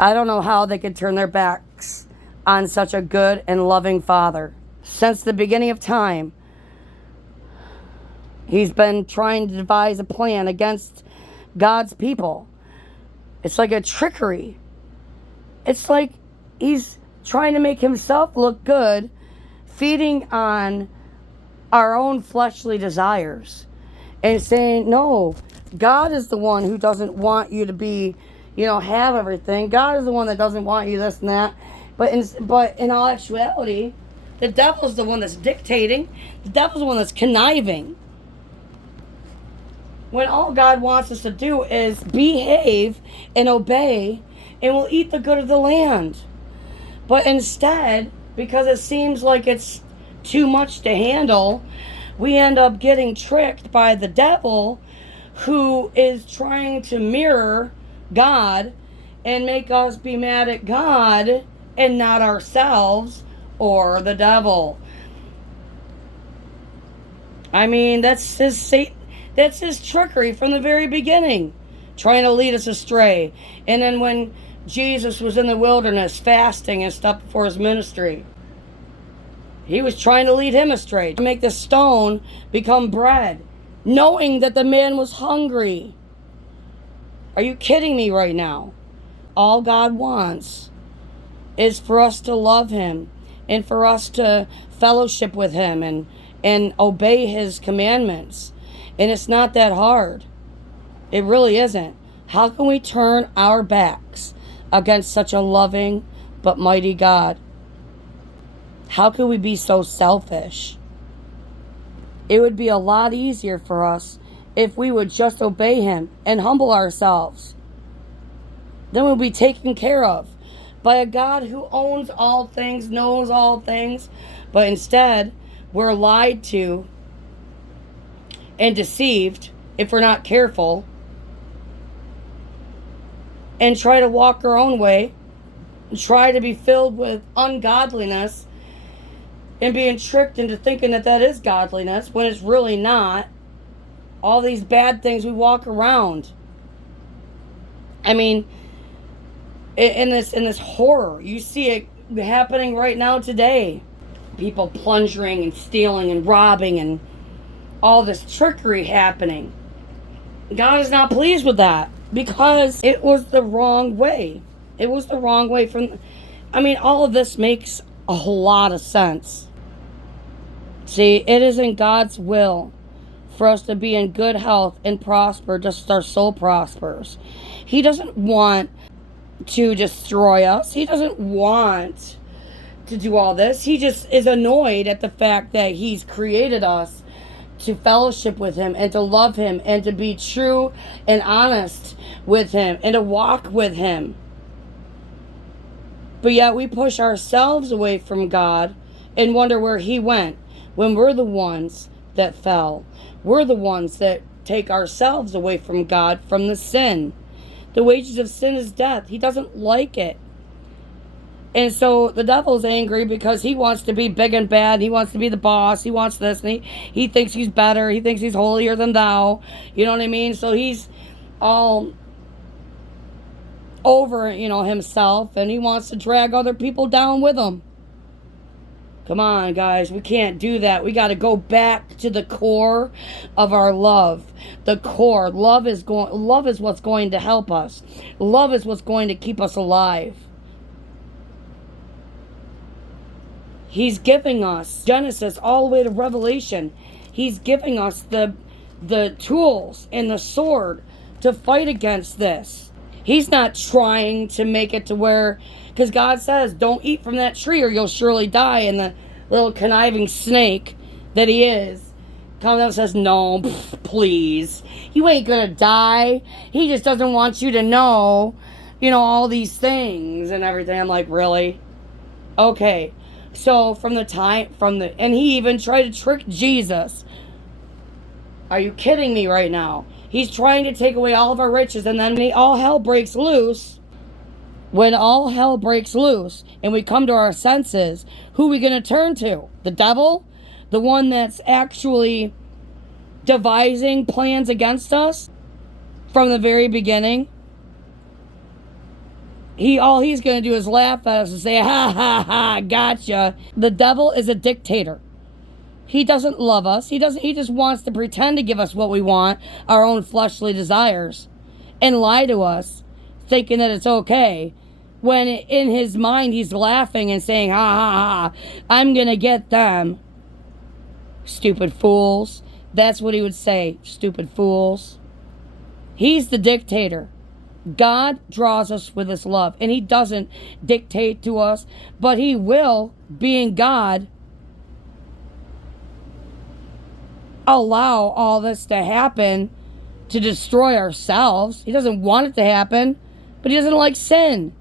I don't know how they could turn their backs on such a good and loving Father. Since the beginning of time, He's been trying to devise a plan against God's people. It's like a trickery. It's like He's trying to make Himself look good, feeding on our own fleshly desires and saying, no, God is the one who doesn't want you to be, have everything. God is the one that doesn't want you this and that. But in all actuality, the devil's the one that's dictating. The devil's the one that's conniving. When all God wants us to do is behave and obey, and we'll eat the good of the land. But instead, because it seems like it's too much to handle, we end up getting tricked by the devil, who is trying to mirror God and make us be mad at God and not ourselves or the devil. I mean, that's his trickery from the very beginning, trying to lead us astray. And then when Jesus was in the wilderness fasting and stuff before His ministry, He was trying to lead him astray, to make the stone become bread, knowing that the man was hungry. Are you kidding me right now? All God wants is for us to love Him and for us to fellowship with Him and obey His commandments. And it's not that hard. It really isn't. How can we turn our backs against such a loving but mighty God? How could we be so selfish? It would be a lot easier for us if we would just obey Him and humble ourselves. Then we'll be taken care of by a God who owns all things, knows all things. But instead, we're lied to and deceived if we're not careful, and try to walk our own way and try to be filled with ungodliness and being tricked into thinking that is godliness when it's really not. All these bad things we walk around. I mean, in this horror, you see it happening right now today. People plundering and stealing and robbing and all this trickery happening. God is not pleased with that because it was the wrong way. It was the wrong way all of this makes a whole lot of sense. See, it isn't God's will for us to be in good health and prosper just as our soul prospers. He doesn't want to destroy us. He doesn't want to do all this. He just is annoyed at the fact that He's created us to fellowship with Him and to love Him and to be true and honest with Him and to walk with Him. But yet we push ourselves away from God and wonder where He went when we're the ones that fell. We're the ones that take ourselves away from God from the sin. The wages of sin is death. He doesn't like it. And so the devil's angry because he wants to be big and bad. He wants to be the boss. He wants this. And he thinks he's better. He thinks he's holier than thou. You know what I mean? So he's all over, himself. And he wants to drag other people down with him. Come on, guys. We can't do that. We got to go back to the core of our love. The core. Love is what's going to help us. Love is what's going to keep us alive. He's giving us Genesis all the way to Revelation. He's giving us the tools and the sword to fight against this. He's not trying to make it to where, because God says, don't eat from that tree or you'll surely die. And the little conniving snake that he is comes up and says, no, please. You ain't going to die. He just doesn't want you to know, all these things and everything. I'm like, really? Okay. So and he even tried to trick Jesus. Are you kidding me right now? He's trying to take away all of our riches, and then when all hell breaks loose and we come to our senses, who are we going to turn to? The devil? The one that's actually devising plans against us from the very beginning? All he's going to do is laugh at us and say, ha ha ha, gotcha. The devil is a dictator. He doesn't love us. He just wants to pretend to give us what we want, our own fleshly desires, and lie to us, thinking that it's okay, when in his mind he's laughing and saying, ha ha ha, I'm going to get them. Stupid fools. That's what he would say, stupid fools. He's the dictator. God draws us with his love, and he doesn't dictate to us, but he will, being God, allow all this to happen to destroy ourselves. He doesn't want it to happen, but he doesn't like sin.